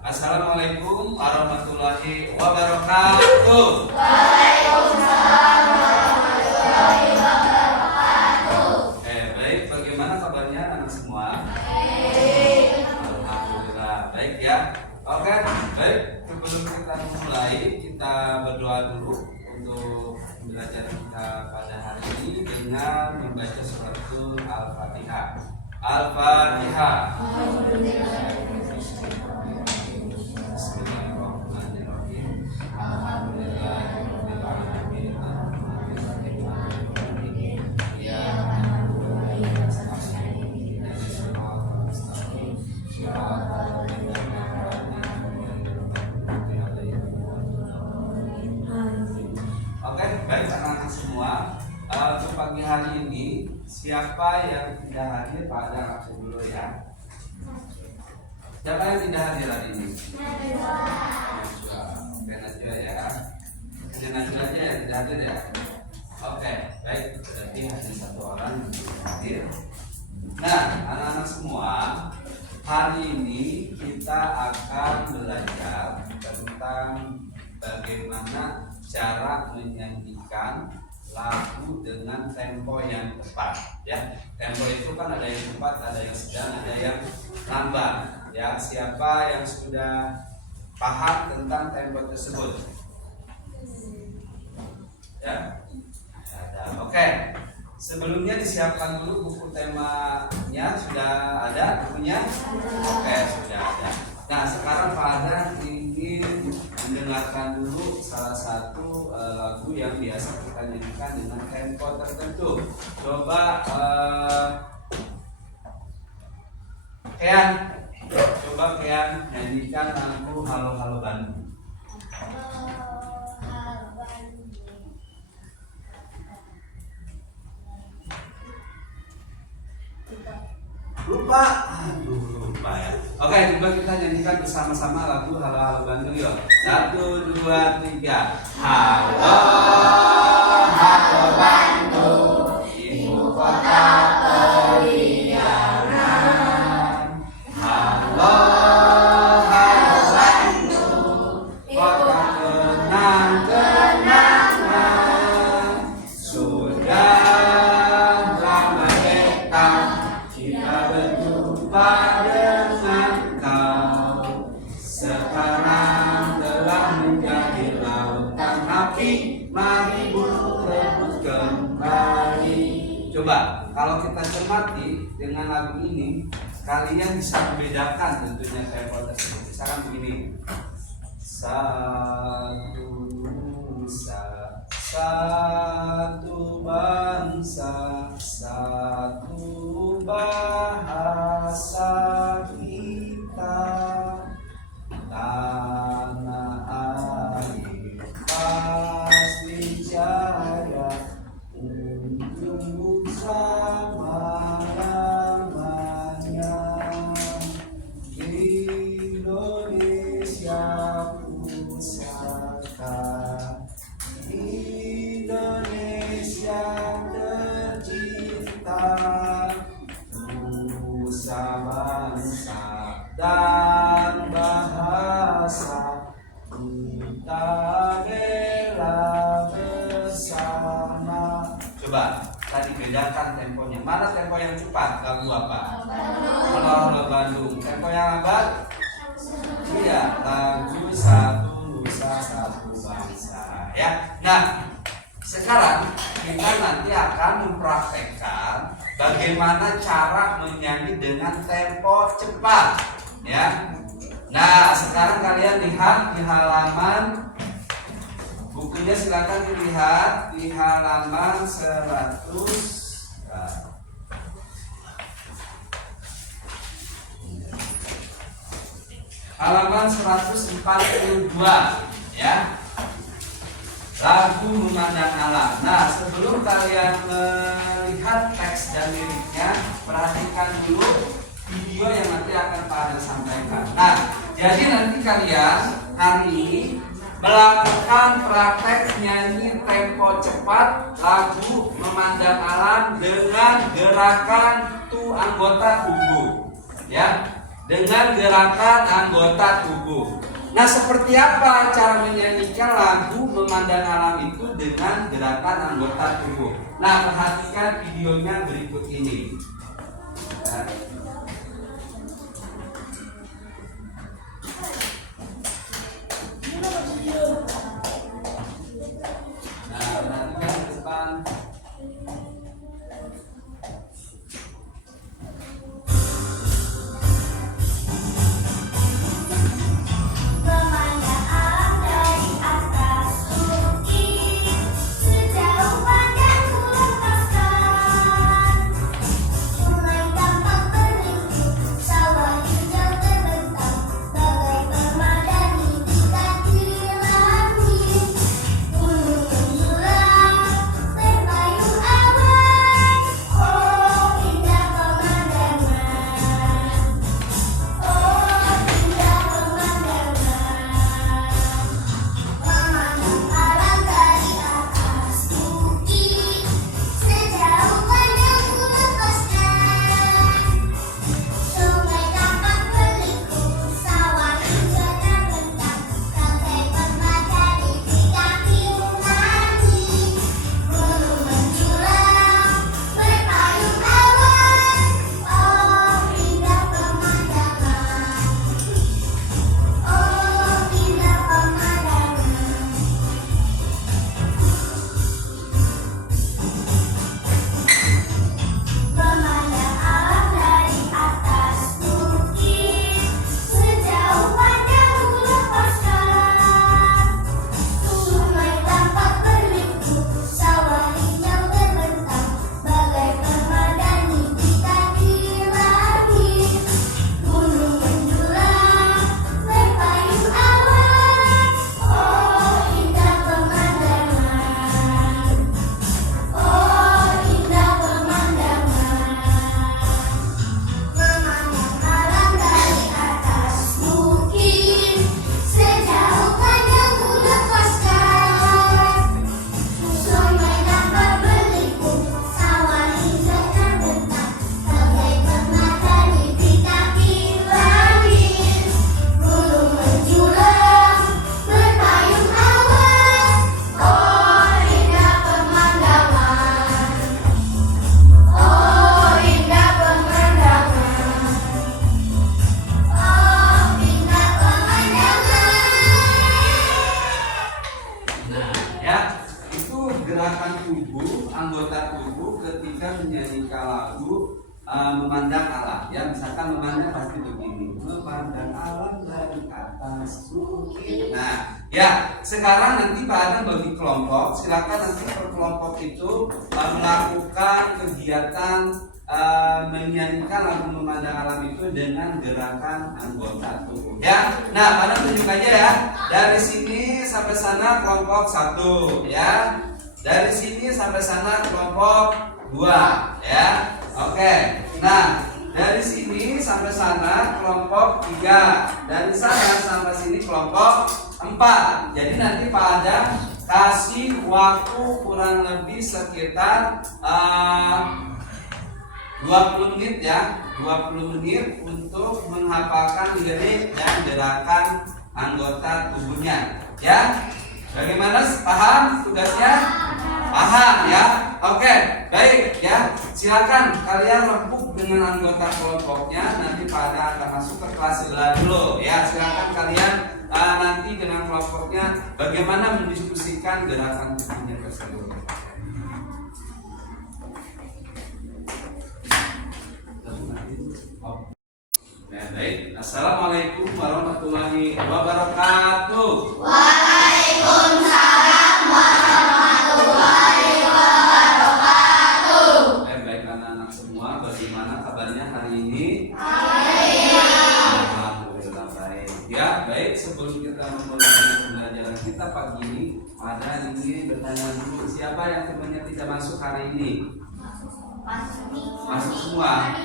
Assalamualaikum warahmatullahi wabarakatuh. Waalaikumsalam warahmatullahi wabarakatuh. Baik, bagaimana kabarnya anak semua? Baik. Alhamdulillah, baik ya. Oke, baik. Sebelum kita mulai, kita berdoa dulu untuk belajar kita pada hari ini dengan membaca suratul Al-Fatihah. Al-Fatihah. Bismillahirrahmanirrahim. Alhamdulillahirabbil alamin. Oke, baik anak-anak semua. Untuk pagi hari ini, siapa yang tidak hadir pada absen dulu ya? Siapa yang tidak hadir hari ini? Oke, Najwa ya. Hanya Najwa aja yang tidak hadir ya. Oke, baik. Berarti hanya satu orang yang tidak hadir. Nah, anak-anak semua, hari ini kita akan belajar tentang bagaimana cara menyanyikan lagu dengan tempo yang tepat ya. Tempo itu kan ada yang cepat, ada yang sedang, ada yang lambat ya. Siapa yang sudah paham tentang tempo tersebut? Ya. Ada. Oke. Sebelumnya disiapkan dulu buku temanya, sudah ada bukunya? Oke, sudah ada. Nah, sekarang Pak Adan ingin mendengarkan dulu salah satu lagu yang biasa kita nyanyikan dengan tempo tertentu. Coba Kean nyanyikan lagu Halo Halo Bandung. Lupa ya. Oke, coba kita nyanyikan bersama-sama lagu Halo Halo Bandung yuk. 1, 2, 3. Halo Halo Bandung, ibu kota periangan. Halo Halo Bandung, kota kenang-kenangan. Sudah lama kita berjumpa dengan kau. Sekarang telah menjadi lautan api, mari rebut kembali. Coba kalau kita cermati dengan lagu ini, kalian bisa membedakan tentunya tempo tersebut. Misalkan begini: satu nusa, satu bangsa, satu bahasa kita, tanah air pasti jaya untuk selama-lamanya. Indonesia pusaka, Indonesia tercinta, nusa bangsa dan bahasa kita bela bersama. Coba tadi bedakan temponya. Mana tempo yang cepat? Lagu apa? Halo Halo Bandung. Tempo yang lambat? Iya, lagu Satu Nusa Satu Bangsa ya. Nah, sekarang kita nanti akan mempraktekkan bagaimana cara menyanyi dengan tempo cepat ya. Nah, sekarang kalian lihat di halaman bukunya, silakan dilihat di halaman 100. Halaman 142 ya. Lagu Memandang Alam. Nah, sebelum kalian melihat teks dan liriknya, perhatikan dulu video yang nanti akan Pak Adel sampaikan. Nah, jadi nanti kalian hari ini melakukan praktek nyanyi tempo cepat lagu Memandang Alam dengan gerakan anggota tubuh ya. dengan gerakan anggota tubuh. Nah, seperti apa cara menyanyikan lagu Memandang Alam itu dengan gerakan anggota tubuh? Nah, perhatikan videonya berikut ini. Nah, perhatikan ke depan. Memandang alam dari atas bukit, sejauh pandangku lepaskan. Sungai tampak berlimpah, sawah hijau terbentang, bagai permadani di kaki langit. Gunung menjulang, berpayung awan, oh indah pemandangan. Oh indah pemandangan, memandang alam dari atas bukit, sejauh pandangku lepaskan. Sungai tampak berliku, sawah hijau terbentang, bagai permadani di kaki langit. Gunung menjulang, berpayung awan, oh indah pemandangan. Oh indah pemandangan, memandang alam dari atas bukit, sejauh pandangku lepaskan. Sungai tampak berliku, sawah hijau terbentang, bagai permadani di kaki langit. Gunung menjulang, berpayung awan, oh indah pemandangan. Oh indah pemandangan, memandang alam dari atas bukit, sejauh pandangku lepaskan. Sungai tampak berliku, sawah hijau terbentang, bagai permadani di kaki langit. Gunung menjulang, berpayung awan, oh indah pemandangan. Oh indah pemandangan, oh indah pemandangan. Nah, ya, itu gerakan tubuh, anggota tubuh ketika menyanyikan lagu Memandang Alam. Ya, misalkan memandang pasti begini, memandang alam dari atas bukit. Nah, ya, sekarang nanti Pak Adam bagi kelompok. Silakan nanti per kelompok itu melakukan kegiatan menyanyikan lagu Memandang Alam itu dengan gerakan anggota tubuh. Ya, nah, Pak Adam tunjuk aja ya. Dari sini sampai sana kelompok 1, ya. Dari sini sampai sana kelompok 2, ya. Oke. Nah, dari sini sampai sana kelompok 3. Dari sana sampai sini kelompok 4. Jadi nanti Pak Adam kasih waktu kurang lebih sekitar 20 menit ya, 20 menit untuk menghafalkan lirik dan gerakan anggota tubuhnya. Ya, bagaimana? Paham tugasnya? Paham ya? Oke, baik ya. Silakan kalian rembuk dengan anggota kelompoknya. Nanti pada akan masuk ke kelas sebelah dulu ya. Silakan kalian nanti dengan kelompoknya bagaimana mendiskusikan gerakan tubuhnya tersebut. Ya, baik. Assalamualaikum warahmatullahi wabarakatuh. Waalaikumsalam warahmatullahi wabarakatuh. Baik anak-anak semua, bagaimana kabarnya hari ini? Baik. Alhamdulillah baik. Ya, baik. Sebelum kita memulai pembelajaran kita pagi ini, ada ingin bertanya dulu, siapa yang temannya tidak masuk hari ini? Masuk semua.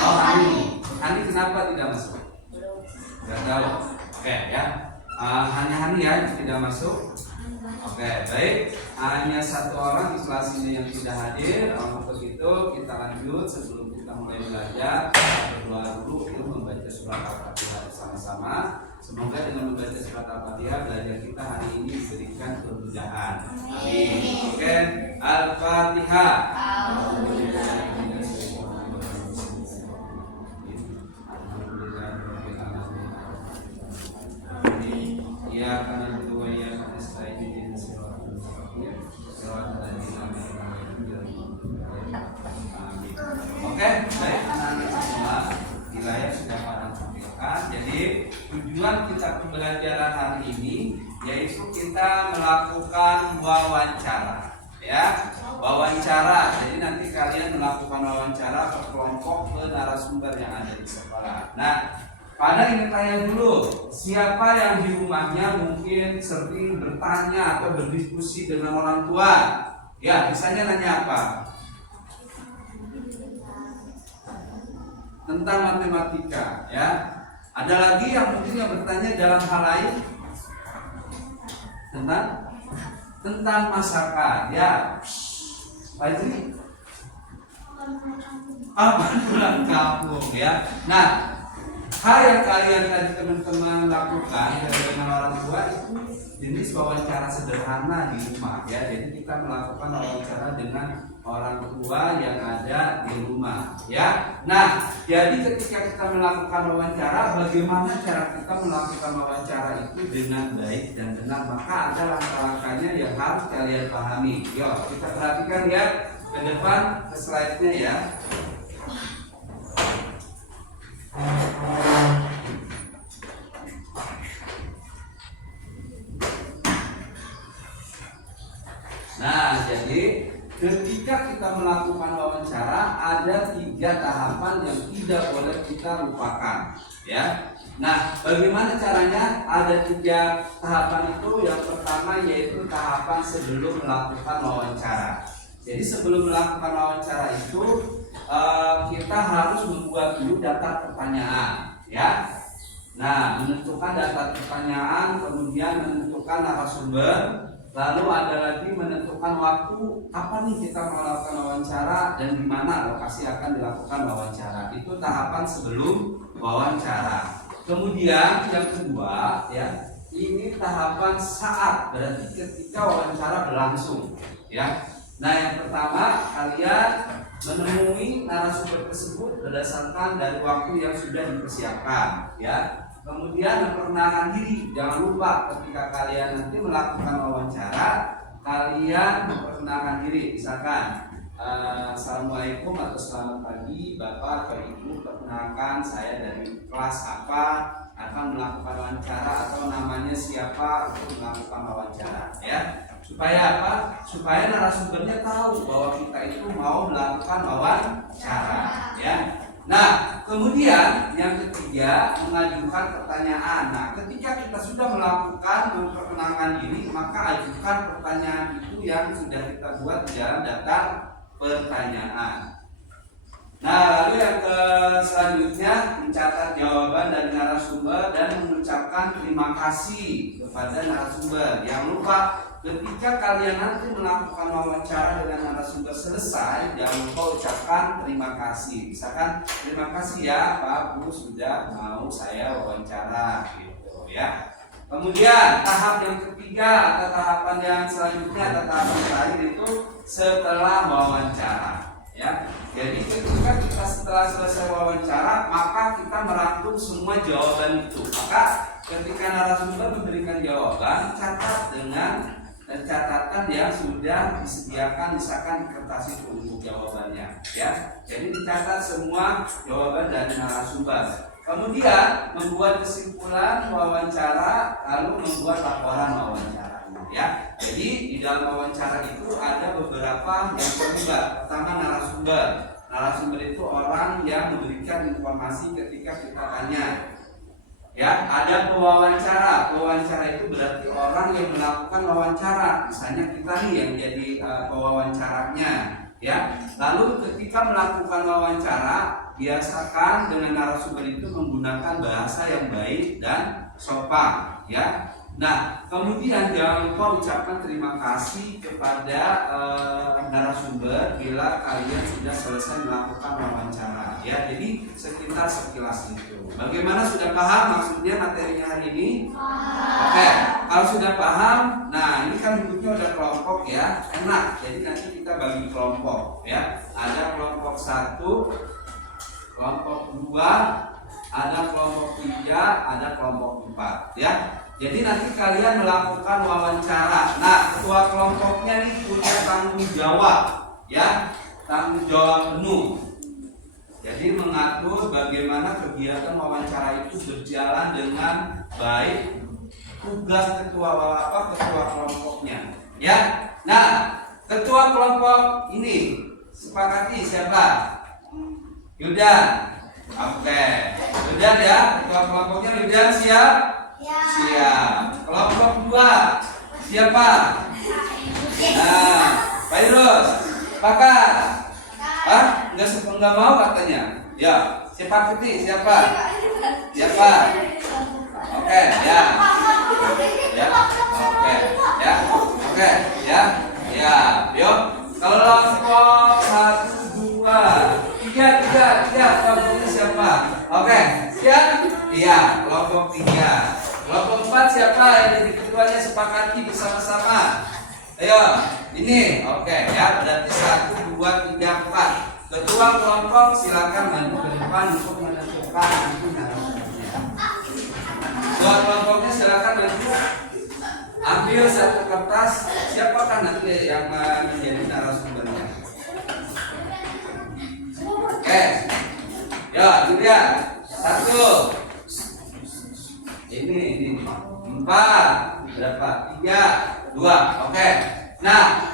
Oh, Hani. Hani kenapa tidak masuk? Tidak tahu. Oke ya. Hanya Hani ya yang tidak masuk. Oke, baik. Hanya satu orang di kelas ini yang tidak hadir. Untuk itu kita lanjut sebelum kita mulai belajar. Berdoa dulu, membaca surah Semoga dengan membaca surat Al-Fatihah belajar kita hari ini diberikan kemudahan. Amin. Oke, Al-Fatihah. Ya karena kedua ya karena selain ini Oke, baik anak-anak semua, wilayah sudah pada tampilkan. Jadi tujuan kita pembelajaran hari ini yaitu kita melakukan wawancara, ya, wawancara. Jadi nanti kalian melakukan wawancara per kelompok ke narasumber yang ada di sekolah. Nah, pada ingin tanya dulu, siapa yang di rumahnya mungkin sering bertanya atau berdiskusi dengan orang tua? Ya, misalnya nanya apa? Tentang matematika, ya. Ada lagi yang mungkin yang bertanya dalam hal lain tentang masakan, ya. Fajri, apa pulang kampung, ya. Nah, hal yang kalian tadi teman-teman lakukan dengan orang tua itu jenis wawancara sederhana di rumah, ya. Jadi kita melakukan wawancara dengan orang tua yang ada di rumah, ya. Nah, jadi ketika kita melakukan wawancara, bagaimana cara kita melakukan wawancara itu dengan baik dan benar, maka ada langkah-langkahnya yang harus kalian pahami. Yuk, kita perhatikan ya ke depan ke slide-nya ya. Nah, jadi ketika kita melakukan wawancara ada 3 tahapan yang tidak boleh kita lupakan, ya. Nah, bagaimana caranya? Ada 3 tahapan itu. Yang pertama yaitu tahapan sebelum melakukan wawancara. Jadi sebelum melakukan wawancara itu kita harus membuat dulu daftar pertanyaan, ya. Nah, menentukan daftar pertanyaan, kemudian menentukan narasumber. Lalu ada lagi menentukan waktu kapan nih kita melakukan wawancara dan di mana lokasi akan dilakukan wawancara. Itu tahapan sebelum wawancara. Kemudian yang kedua, ya, ini tahapan saat, berarti ketika wawancara berlangsung, ya. Nah, yang pertama kalian menemui narasumber tersebut berdasarkan dari waktu yang sudah dipersiapkan, ya. Kemudian memperkenalkan diri, jangan lupa ketika kalian nanti melakukan wawancara, kalian memperkenalkan diri, misalkan Assalamualaikum atau selamat pagi Bapak atau Ibu, perkenalkan saya dari kelas apa, akan melakukan wawancara atau namanya siapa untuk melakukan wawancara, ya. Supaya apa? Supaya narasumbernya tahu bahwa kita itu mau melakukan wawancara, ya. Nah, kemudian yang ketiga mengajukan pertanyaan. Nah, ketika kita sudah melakukan memperkenalkan diri, maka ajukan pertanyaan itu yang sudah kita buat di dalam daftar pertanyaan. Nah, lalu yang selanjutnya mencatat jawaban dari narasumber dan mengucapkan terima kasih kepada narasumber. Jangan lupa ketika kalian nanti melakukan wawancara dengan narasumber selesai, jangan lupa ucapkan terima kasih. Misalkan terima kasih ya Pak Bu sudah mau saya wawancara, gitu ya. Kemudian tahap yang ketiga atau tahapan yang selanjutnya atau tahapan terakhir itu setelah wawancara, ya. Jadi ketika kita setelah selesai wawancara, maka kita merangkum semua jawaban itu. Maka ketika narasumber memberikan jawaban, catat dengan catatan yang sudah disediakan misalkan di kertas itu untuk jawabannya, ya. Jadi dicatat semua jawaban dari narasumber. Kemudian membuat kesimpulan wawancara, lalu membuat laporan wawancara, ya. Jadi di dalam wawancara itu ada beberapa yang terlibat. Pertama narasumber. Narasumber itu orang yang memberikan informasi ketika kita tanya. Ya, ada pewawancara. Pewawancara itu berarti orang yang melakukan wawancara. Misalnya kita nih yang jadi pewawancaranya, ya. Lalu ketika melakukan wawancara, biasakan dengan narasumber itu menggunakan bahasa yang baik dan sopan, ya. Nah, kemudian jangan lupa ucapkan terima kasih kepada narasumber bila kalian sudah selesai melakukan wawancara. Ya, jadi sekitar sekilas itu. Bagaimana, sudah paham maksudnya materinya hari ini? Oke, kalau sudah paham, nah ini kan bentuknya udah kelompok ya, enak. Jadi nanti kita bagi kelompok ya. Ada kelompok 1, kelompok 2, ada kelompok 3, ada kelompok 4 ya. Jadi nanti kalian melakukan wawancara. Nah, ketua kelompoknya nih punya tanggung jawab ya, tanggung jawab penuh. Jadi mengatur bagaimana kegiatan wawancara itu berjalan dengan baik. Tugas ketua kelompoknya ya. Nah, ketua kelompok ini sepakati siapa? Yudan. Oke, Yudan ya. Ketua kelompoknya Yudan siap? Siap. Kelompok 2 siapa? Nah, Pak Irus, sepakat? Enggak mau katanya. Ya, sepakati siapa? Siapa? Oke, ya. Ya, oke, ya, oke, ya, ya, yuk. Kalau kelompok 1, 2, 3, kelompoknya siapa? Oke, siap? Iya, kelompok 3. Kelompok 4 siapa yang jadi ketuanya, sepakati bersama-sama. Ayo, ini, oke, ya, berarti 1, 2, 3, 4. Ketua kelompok silakan maju ke depan untuk menentukan itu narasumbernya. Ketua kelompoknya silakan maju. Ambil satu kertas, siapakah nanti yang menjadi narasumbernya? Oke, ya, dilihat. 1, ini 4, berapa? 3, 2, oke. Nah,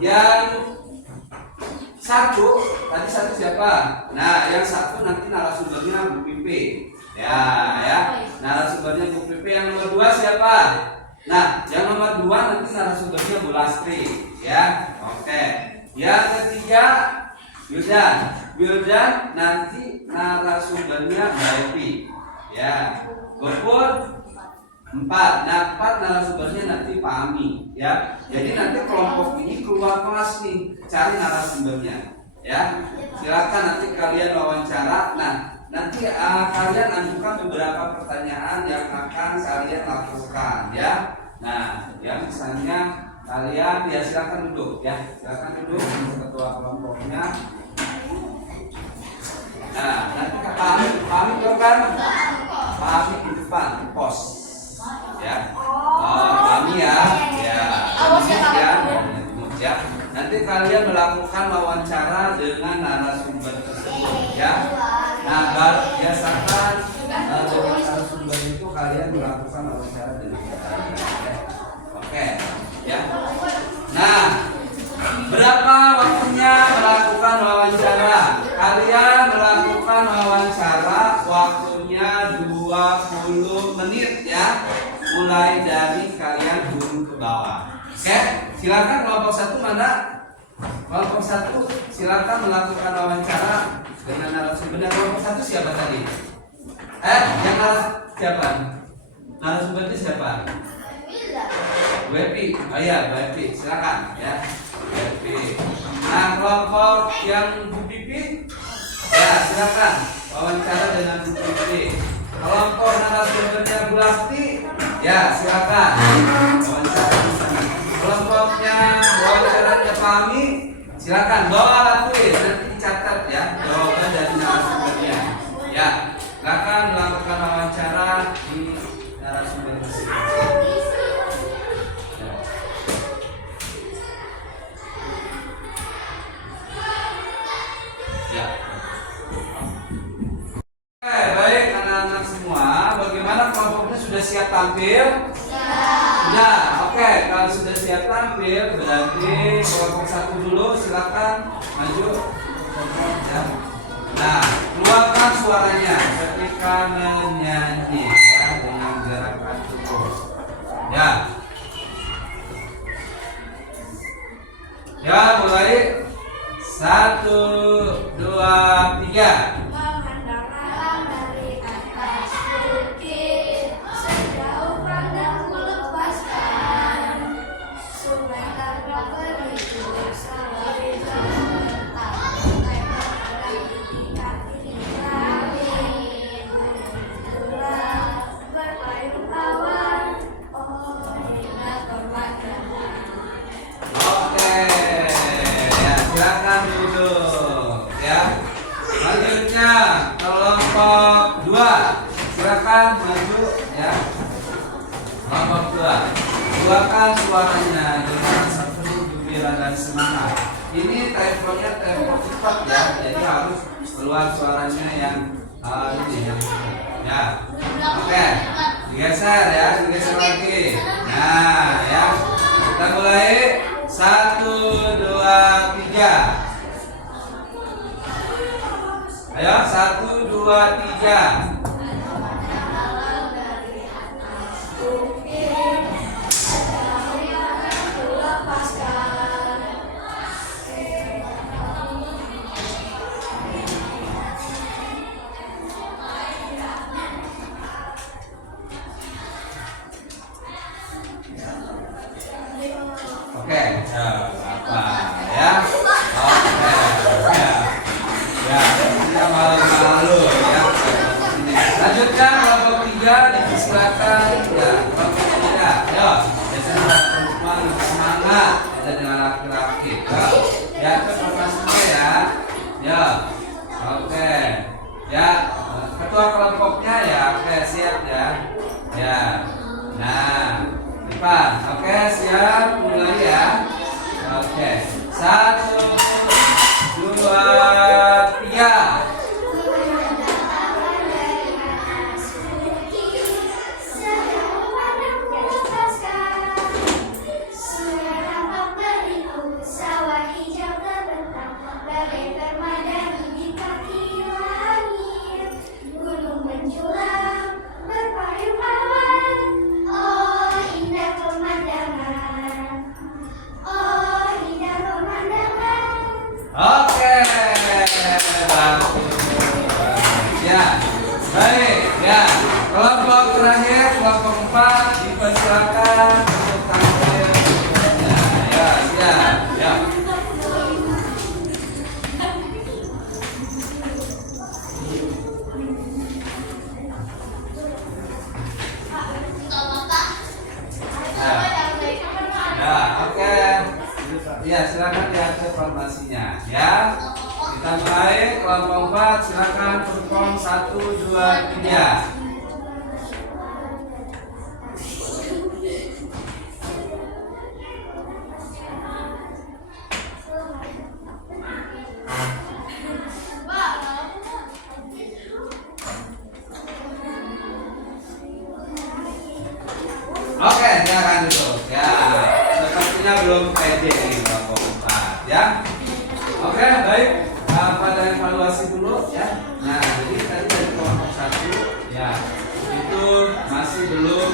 yang 1 tadi siapa? Nah, yang 1 nanti narasumbernya Bu Pipi. Ya, narasumbernya Bu Pipi. Yang nomor 2 siapa? Nah, yang nomor 2 nanti narasumbernya Bu Lastri. Ya, oke. Yang ketiga Yudan nanti narasumbernya Mbak Evi. Ya, Gopur 4. Nah, 4 narasumbernya nanti Pak Ami. Ya, jadi nanti kelompok ini keluar kelas nih, cari narasumbernya. Ya, silakan nanti kalian wawancara. Nah, nanti kalian ajukan beberapa pertanyaan yang akan kalian lakukan. Ya, nah, ya misalnya kalian ya silakan duduk. Ya, silakan duduk untuk ketua kelompoknya. Nah, nanti Pak Ami kan? Pak Ami di depan pos. Ya, kami ya, ya. Nanti kalian melakukan wawancara dengan narasumber tersebut, ya. Nah, biasakan dengan narasumber itu kalian melakukan wawancara dengan kalian, ya. Oke, ya. Nah, berapa waktunya melakukan wawancara? Kalian melakukan wawancara waktunya 20 menit ya. Mulai dari kalian turun ke bawah. Oke, silakan kelompok 1 mana? Kelompok 1 silakan melakukan wawancara dengan narasumbernya. Kelompok 1 siapa tadi? Yang siapa? Narasumbernya siapa? Bu Evi. Oh iya, Bu Evi. Silakan ya. Bu Evi. Nah, kelompok yang Bu Pipi, ya silakan wawancara dengan Bu Pipi. Kelompok narasumbernya Bu Lasti, ya silakan wawancara di sana. Kelompoknya wawancaranya Pak Ami, silakan bawa tulis nanti dicatat ya jawaban dari narasumbernya. Ya, silakan melakukan wawancara di narasumber tersebut. Ya. Baik anak-anak semua, bagaimana kelompoknya sudah siap tampil? Sudah, oke. Kalau sudah siap tampil, berarti kelompok 1 dulu, silakan maju. Ya. Nah, keluarkan suaranya ketika menyanyi ya, dengan gerakan tubuh. Ya. Ya, mulai. 1, 2, 3. Memandang alam dari atas bukit. silakan maju ya. Kelompok 2, keluarkan suaranya dengan penuh gembira dan semangat. Ini temponya tempo cepat ya, jadi harus keluar suaranya yang ini yang ya. Oke, digeser ya, digeser lagi. Nah ya, kita mulai 1, 2, 3. Ayo 1, 2, 3. Oke, apa ya? Oke, ya, ya, kita malu-malu ya. Lanjutkan kelompok 3, dipersilakan ya. Kelompok 3, ya. Biasanya perempuan lebih semangat ada dengan laki-laki. Ya, ke formasinya ya. Ya, oke, ya. Ketua kelompoknya ya, oke siap ya. Ya, nah. Depan, oke siap, mulai ya. Oke, 1, 2, 3. Oke, bagus. Ya, baik. Ya, kelompok terakhir, kelompok 4, dipersilakan untuk tampil. Ya, ya, ya. Ya, oke. Ya, silakan diatur formasinya ya. Kita mulai kelompok 4, silakan perform 1, 2, 3. Oke, silakan duduk ya. Sepertinya belum pede nih kelompok 4 ya. Oke, baik. Pada evaluasi dulu ya. Nah, jadi tadi dari kelompok 1 ya, itu masih belum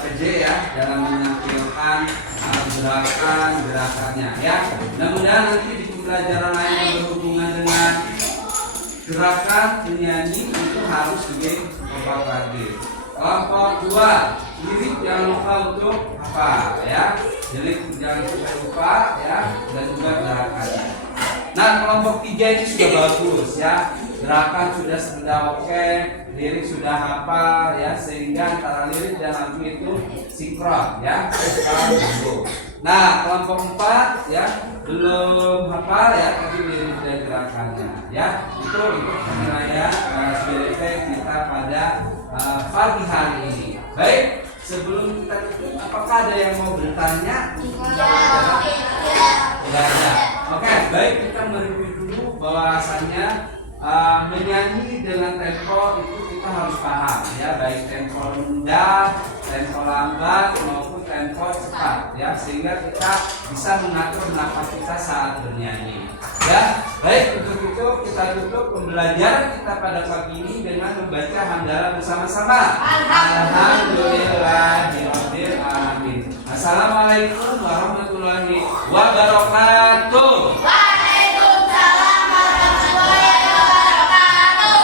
pede ya dalam menampilkan gerakannya ya. Mudah-mudahan nanti di pembelajaran lain yang berhubungan dengan gerakan penyanyi itu harus dicoba lagi. Kelompok 2, lirik jangan lupa untuk apa ya, lirik jangan sampai lupa ya, dan juga gerakannya. Nah, kelompok 3 ini sudah bagus ya, gerakan sudah oke, lirik sudah hafal ya, sehingga antara lirik dan lagu itu sinkron ya. Nah, kelompok 4 ya belum hafal ya, tapi lirik dan gerakannya ya. Itu untuk penilaian SBLP kita pada pagi hari ini. Baik, sebelum kita tutup, apakah ada yang mau bertanya? Tidak ada. Oke, baik, kita mereview dulu bahwasannya menyanyi dengan tempo itu kita harus paham ya, baik tempo rendah, tempo lambat maupun tempo cepat ya, sehingga kita bisa mengatur nafas kita saat bernyanyi. Ya, baik, untuk itu kita tutup pembelajaran kita pada pagi ini dengan membaca hamdalah bersama-sama. Alhamdulillahirabbil alamin. Assalamualaikum warahmatullahi wabarakatuh. Waalaikumsalam warahmatullahi wabarakatuh.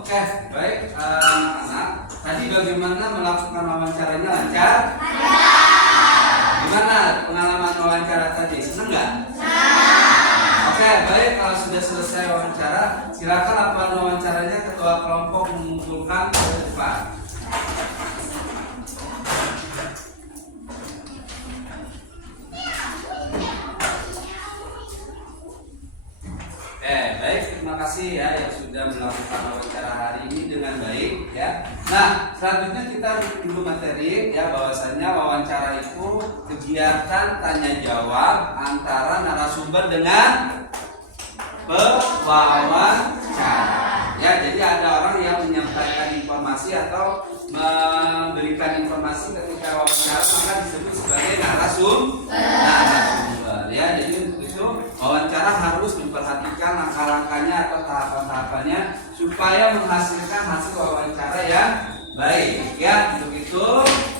Oke, baik anak-anak. Tadi bagaimana melakukan wawancaranya, lancar? Gimana pengalaman wawancara tadi? Senang nggak? Oke, baik, kalau sudah selesai wawancara, silakan lakukan wawancaranya. Ketua kelompok mengumpulkan ke depan. Baik, terima kasih ya yang sudah melakukan wawancara hari ini dengan baik ya. Nah, selanjutnya kita dulu materi ya, bahwasanya wawancara itu kegiatan tanya jawab antara narasumber dengan pewawancara. Ya, jadi ada orang yang menyampaikan informasi atau memberikan informasi ketika wawancara, maka disebut sebagai narasumber. Ya, jadi untuk itu wawancara harus diperhatikan langkah-langkahnya atau tahapan-tahapannya supaya menghasilkan hasil wawancara yang baik. Ya, untuk itu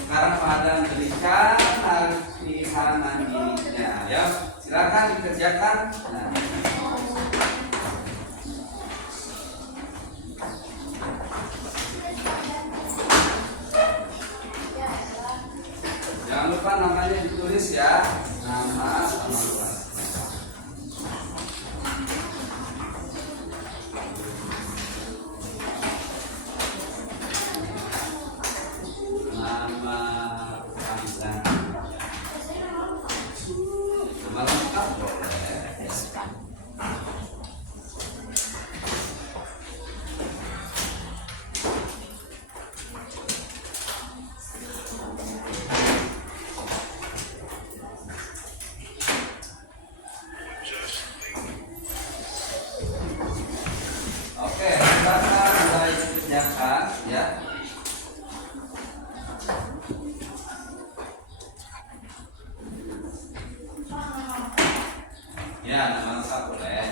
sekarang Pak berikan latihan mandirinya. Ya, silakan dikerjakan. Nah. Jangan lupa namanya ditulis ya, nama sama kelas. Nama panggilan. Nama lengkap boleh. Oke, silakan mulai dikerjakan ya. Ya, nama lengkap boleh.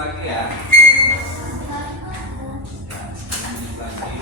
lagi ya. Ya, 10 menit lagi.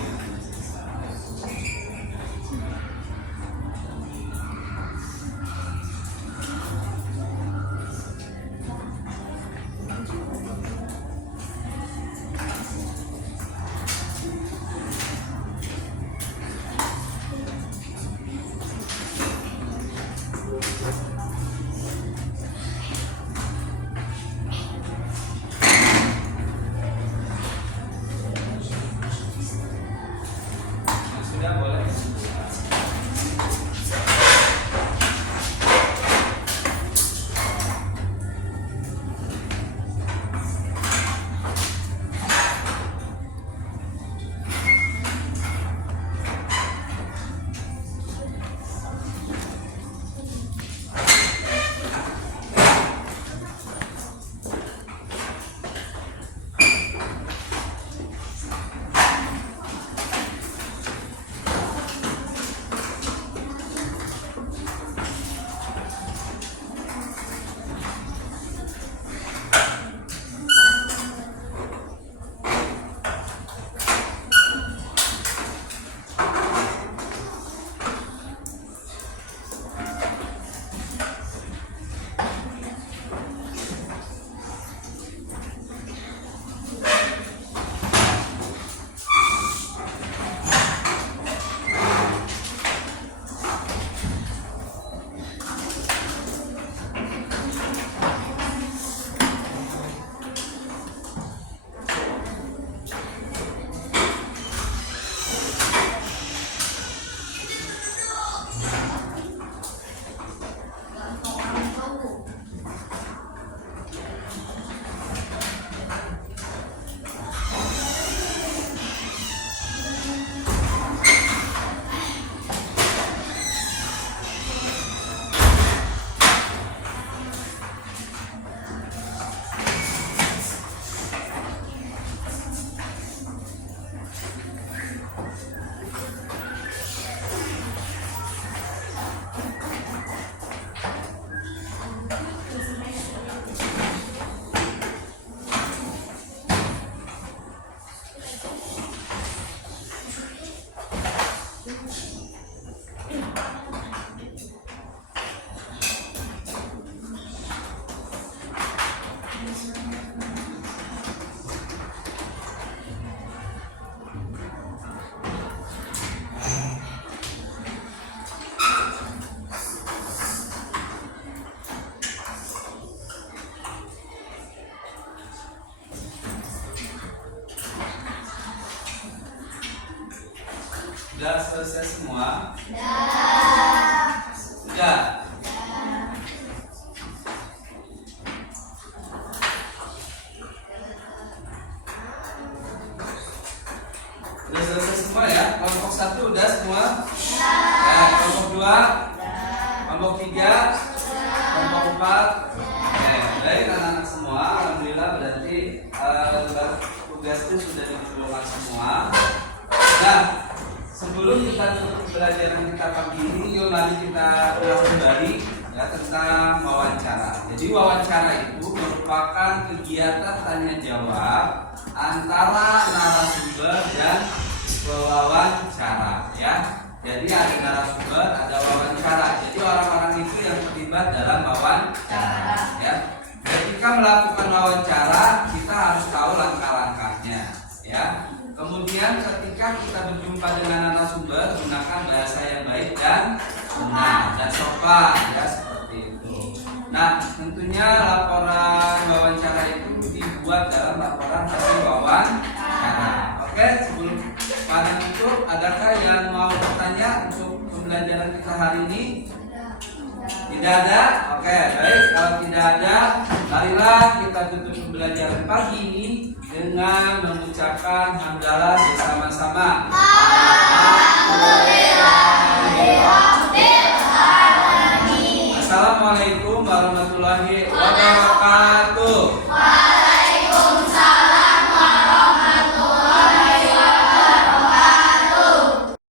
Sudah boleh. Sudah selesai semua? Sudah. Sudah selesai semua ya? Kelompok 1 udah semua? Ya, kelompok 2? Kelompok 3? Kelompok 4? Oke, baik anak-anak semua. Alhamdulillah berarti tugas itu sudah dikumpulkan semua. Nah, sebelum kita tutup pembelajaran kita pagi ini, yuk mari kita ulas kembali ya tentang wawancara. Jadi wawancara itu merupakan kegiatan tanya jawab antara narasumber dan wawancara ya. Jadi ada narasumber, ada wawancara. Jadi orang-orang itu yang terlibat dalam wawancara ya. Ketika melakukan wawancara, kita harus tahu langkah-langkahnya ya. Kemudian ketika kita berjumpa dengan narasumber, gunakan bahasa yang baik dan benar dan sopan ya, seperti itu. Nah, tentunya laporan wawancara itu dibuat dalam laporan hasil wawancara. Oke, sebelum pada itu, adakah yang mau bertanya untuk pembelajaran kita hari ini? Tidak ada? Oke, baik. Kalau tidak ada, marilah kita tutup pembelajaran pagi ini dengan mengucapkan hamdalah bersama-sama. Assalamualaikum warahmatullahi wabarakatuh.